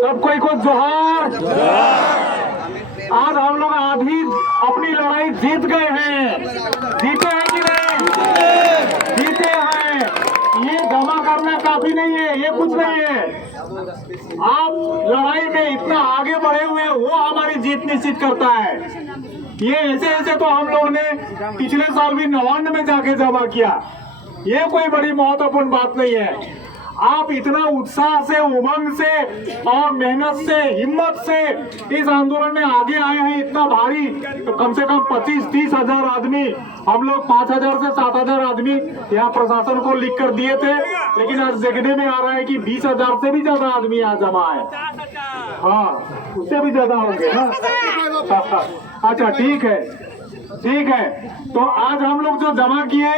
सबको को जोहार। आज हम लोग आधी अपनी लड़ाई जीत गए हैं। जीते हैं कि नहीं? जीते हैं। ये जमा करना काफी नहीं है, ये कुछ नहीं है। आप लड़ाई में इतना आगे बढ़े हुए हैं, वो हमारी जीत निश्चित करता है। ये ऐसे तो हम लोगों ने पिछले साल भी 99 में जाके जमा किया। ये कोई बड़ी महत्वपूर्ण बात नहीं है। आप इतना उत्साह से, उमंग से और मेहनत से, हिम्मत से इस आंदोलन में आगे आए हैं। इतना भारी, तो कम से कम 25-30 हजार आदमी, हम लोग 5000 से 7000 आदमी यहाँ प्रशासन को लिख कर दिए थे, लेकिन आज देखने में आ रहा है कि 20,000 से भी ज्यादा आदमी यहाँ जमा है। हाँ, उससे भी ज्यादा होंगे ना। अच्छा, ठीक है, ठीक है। तो आज हम लोग जो जमा किए,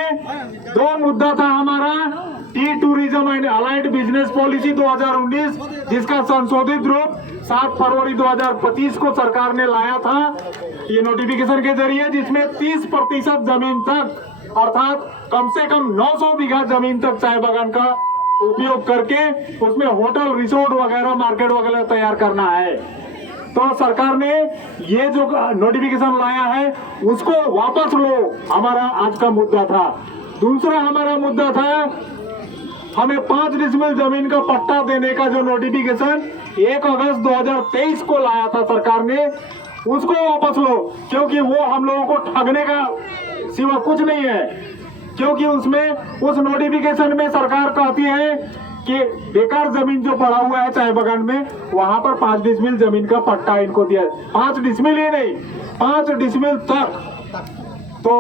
2 मुद्दा था हमारा, tea tourism and allied business policy 2019, जिसका संशोधित रूप 7 फरवरी 2025 को सरकार ने लाया था ये नोटिफिकेशन के जरिए, जिसमें 30% जमीन तक, अर्थात कम से कम 900 बीघा जमीन तक चाय बागान का उपयोग करके उसमें होटल, रिसोर्ट वगैरह, मार्केट वगैरह तैयार करना है। तो सरकार ने ये जो नोटिफिकेशन लाया है उसको वापस लो, हमारा आज का मुद्दा था। दूसरा हमारा मुद्दा था, हमें 5 डिसमिल जमीन का पट्टा देने का जो नोटिफिकेशन 1 अगस्त 2023 को लाया था सरकार ने, उसको वापस लो, क्योंकि वो हम लोगों को ठगने का सिवा कुछ नहीं है। क्योंकि उसमें, उस नोटिफिकेशन में सरकार कहती है कि बेकार जमीन जो पड़ा हुआ है चाय बागान में, वहां पर 5 डिसमिल जमीन का पट्टा इनको दिया। 5 डिसमिल ही नहीं, 5 डिसमिल तक। तो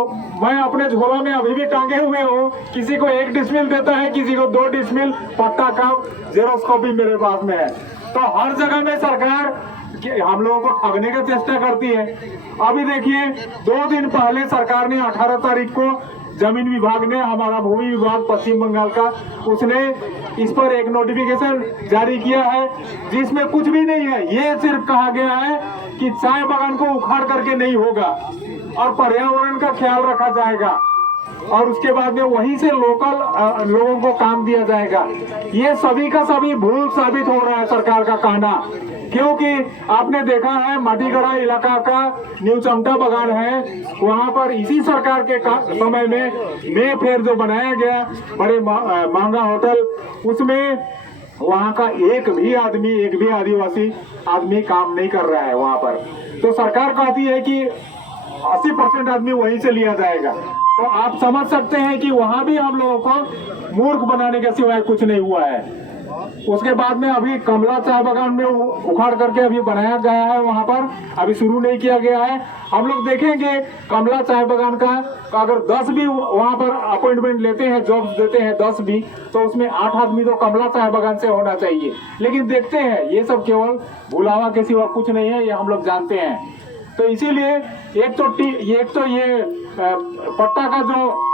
मैं अपने झोला में अभी भी टांगे हुए हूँ, किसी को 1 डिसमिल देता है, किसी को 2 डिसमिल पट्टा का जेरोक्स कॉपी मेरे पास में है। तो हर जगह में सरकार हम लोगों को ठगने का चेष्टा करती है। अभी देखिए, 2 दिन पहले सरकार ने 18 तारीख को जमीन विभाग ने, हमारा भूमि विभाग पश्चिम बंगाल का, उसने इस पर एक नोटिफिकेशन जारी किया है, जिसमें कुछ भी नहीं है। ये सिर्फ कहा गया है कि चाय बागान को उखाड़ करके नहीं होगा और पर्यावरण का ख्याल रखा जाएगा, और उसके बाद में वहीं से लोकल लोगों को काम दिया जाएगा। ये सभी का सभी भूल साबित हो रहा है सरकार का कहना, क्योंकि आपने देखा है माटीगढ़ा इलाका का न्यू चमटा बागान है, वहां पर इसी सरकार के समय में फेयर जो बनाया गया, बड़े महंगा होटल, उसमें वहां का एक भी आदिवासी आदमी काम नहीं कर रहा है वहां पर। तो सरकार कहती है कि 80% आदमी वहीं से लिया जाएगा। तो आप समझ सकते हैं कि वहां भी हम लोगों को मूर्ख बनाने के सिवाय कुछ नहीं हुआ है। उसके बाद में अभी कमला चाय बागान में उखाड़ करके अभी बनाया गया है, वहां पर अभी शुरू नहीं किया गया है। हम लोग देखेंगे कमला चाय बागान का, अगर 10 भी वहां पर अपॉइंटमेंट लेते हैं, जॉब्स देते हैं 10 भी, तो उसमें 8 आदमी तो कमला चाय बागान से होना चाहिए। लेकिन देखते हैं ये सब केवल भुलावा के सिवा कुछ नहीं है, ये हम लोग जानते हैं। तो इसीलिए एक तो ये पट्टा का जो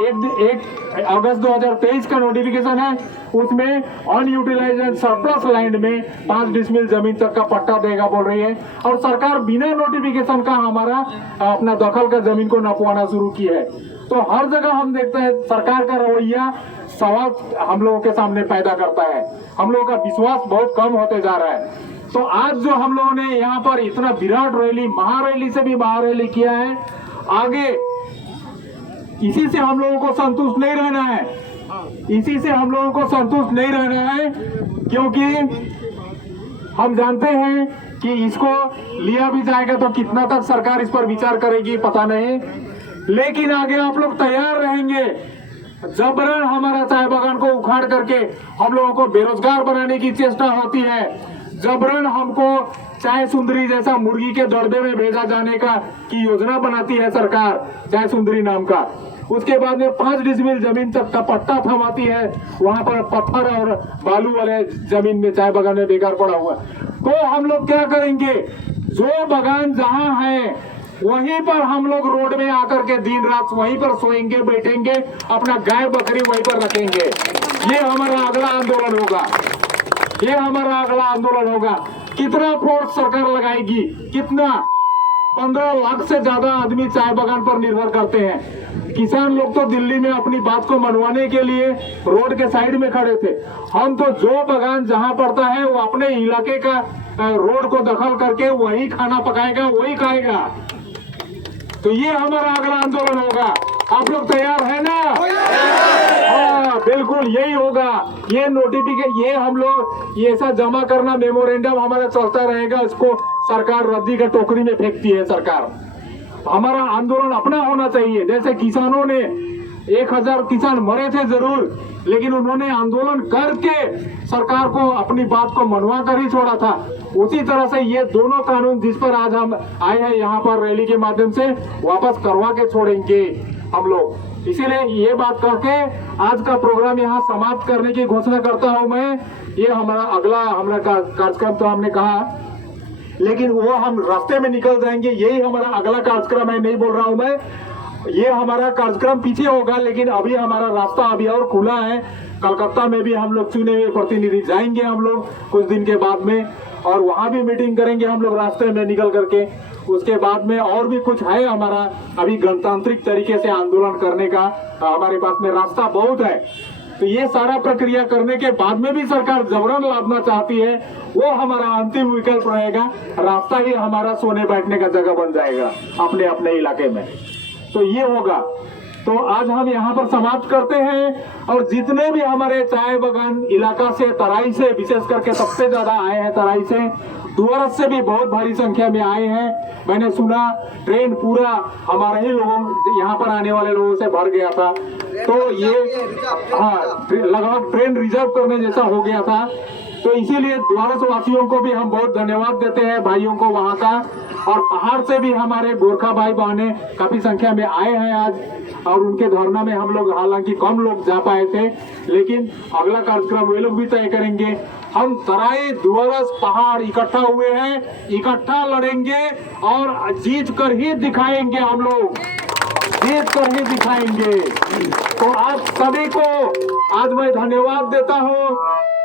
1 अगस्त 2023 का नोटिफिकेशन है, उसमें अनयूटिलाइज्ड एंड सरप्लस लैंड में 5 डिसमिल जमीन तक का पट्टा देगा बोल रही है, और सरकार बिना नोटिफिकेशन का हमारा अपना दखल का जमीन को नपवाना शुरू की है। तो हर जगह हम देखते हैं सरकार का रवैया सवाल हम लोगों के सामने पैदा करता है, हम लोगों का विश्वास बहुत कम होते जा रहा है। तो आज जो हम लोगों ने यहाँ पर इतना विराट रैली, महारैली से भी महारैली किया है, आगे इसी से हम लोगों को संतुष्ट नहीं रहना है, इसी से हम लोगों को संतुष्ट नहीं रहना है, क्योंकि हम जानते हैं कि इसको लिया भी जाएगा तो कितना तक सरकार इस पर विचार करेगी पता नहीं, लेकिन आगे आप लोग तैयार रहेंगे। जबरन हमारा चाय बागान को उखाड़ करके हम लोगों को बेरोजगार बनाने की चेष्टा होती है, जबरन हमको चाय सुंदरी जैसा मुर्गी के दर्दे में भेजा जाने का की योजना बनाती है सरकार, चाय सुंदरी नाम का। उसके बाद में 5 डिसमिल जमीन तक का पट्टा थमाती है, वहां पर पत्थर और बालू वाले जमीन में चाय बागान में बेकार पड़ा हुआ। तो हम लोग क्या करेंगे, जो बागान जहां है वहीं पर हम लोग रोड में आकर के दिन रात वहीं पर सोएंगे, बैठेंगे, अपना गाय बकरी वहीं पर रखेंगे। ये हमारा अगला आंदोलन होगा, ये हमारा अगला आंदोलन होगा। कितना फोर्स सरकार लगाएगी, कितना, 15 लाख से ज्यादा आदमी चाय बागान पर निर्भर करते हैं। किसान लोग तो दिल्ली में अपनी बात को मनवाने के लिए रोड के साइड में खड़े थे। हम तो जो बागान जहां पड़ता है वो अपने इलाके का रोड को दखल करके वही खाना पकाएगा, वही खाएगा। तो ये हमारा अगला आंदोलन होगा। आप लोग तैयार है ना? हाँ, बिल्कुल यही होगा। ये नोटिफिकेशन, ये हम लोग ये ऐसा जमा करना मेमोरेंडम हमारा चलता रहेगा। इसको सरकार रद्दी का टोकरी में फेंकती है सरकार। हमारा आंदोलन अपना होना चाहिए। जैसे किसानों ने 1000 किसान मरे थे जरूर, लेकिन उन्होंने आंदोलन करके सरकार को अपनी बात को मनवा कर ही छोड़ा था। उसी तरह से ये दोनों कानून जिस पर आज हम आए हैं यहाँ पर रैली के माध्यम से वापस करवा के छोड़ेंगे हम लोग। इसीलिए ये बात करके आज का प्रोग्राम यहाँ समाप्त करने की घोषणा करता हूँ मैं। ये हमारा कार्यक्रम तो हमने कहा, लेकिन वो हम रास्ते में निकल जाएंगे। यही हमारा अगला कार्यक्रम है, नहीं बोल रहा हूँ मैं। ये हमारा कार्यक्रम पीछे होगा, लेकिन अभी हमारा रास्ता अभी और खुला है। कलकत्ता में भी हम लोग चुने हुए प्रतिनिधि जाएंगे हम लोग कुछ दिन के बाद में, और वहाँ भी मीटिंग करेंगे हम लोग रास्ते में निकल करके। उसके बाद में और भी कुछ है हमारा अभी गणतांत्रिक तरीके से आंदोलन करने का हमारे पास में रास्ता बहुत है। तो ये सारा प्रक्रिया करने के बाद में भी सरकार जबरन लादना चाहती है, वो हमारा अंतिम विकल्प रहेगा। रास्ता ही हमारा सोने बैठने का जगह बन जाएगा अपने अपने इलाके में। तो ये होगा। तो आज हम यहाँ पर समाप्त करते हैं, और जितने भी हमारे चाय बागान इलाका से, तराई से विशेष करके सबसे ज्यादा आए हैं, तराई से, डुअरस से भी बहुत भारी संख्या में आए हैं। मैंने सुना ट्रेन पूरा हमारे ही लोगों, यहाँ पर आने वाले लोगों से भर गया था। तो ये लगभग ट्रेन रिजर्व करने जैसा हो गया था। तो इसीलिए डुअरस वासियों को भी हम बहुत धन्यवाद देते हैं, भाइयों को वहाँ का। और पहाड़ से भी हमारे गोरखा भाई बहने काफी संख्या में आए हैं आज, और उनके धरना में हम लोग हालांकि कम लोग जा पाए थे, लेकिन अगला कार्यक्रम वे लोग भी तय करेंगे। हम तराई, डुअरस, पहाड़ इकट्ठा हुए हैं, इकट्ठा लड़ेंगे और जीत कर ही दिखाएंगे। हम लोग जीत कर ही दिखाएंगे। तो आप सभी को आज मैं धन्यवाद देता हूँ।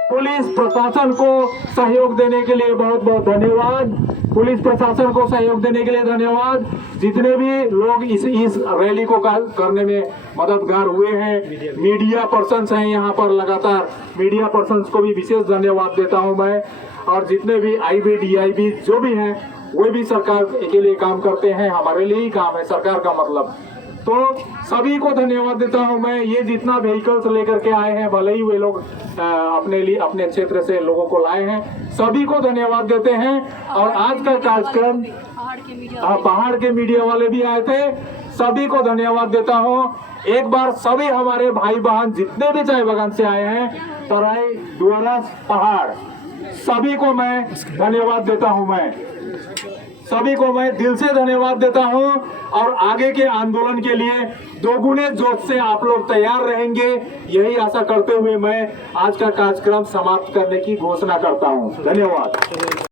पुलिस प्रशासन को सहयोग देने के लिए बहुत बहुत धन्यवाद। पुलिस प्रशासन को सहयोग देने के लिए धन्यवाद। जितने भी लोग इस रैली को करने में मददगार हुए हैं, मीडिया पर्सन्स हैं यहाँ पर, लगातार मीडिया पर्सन्स को भी विशेष धन्यवाद देता हूँ मैं। और जितने भी IB, DIB जो भी हैं, वे भी सरकार के लिए काम करते हैं, हमारे लिए ही काम है सरकार का मतलब। तो सभी को धन्यवाद देता हूं मैं। ये जितना व्हीकल्स लेकर के आए हैं, भले ही वे लोग अपने लिए अपने क्षेत्र से लोगों को लाए हैं, सभी को धन्यवाद देते हैं। और आज का कार्यक्रम पहाड़ के मीडिया वाले भी आए थे, सभी को धन्यवाद देता हूं। एक बार सभी हमारे भाई बहन जितने भी चाय बागान से आए हैं, तराई, डुअरस, पहाड़, सभी को मैं धन्यवाद देता हूं। मैं सभी को मैं दिल से धन्यवाद देता हूं। और आगे के आंदोलन के लिए दोगुने जोश से आप लोग तैयार रहेंगे, यही आशा करते हुए मैं आज का कार्यक्रम समाप्त करने की घोषणा करता हूं। धन्यवाद।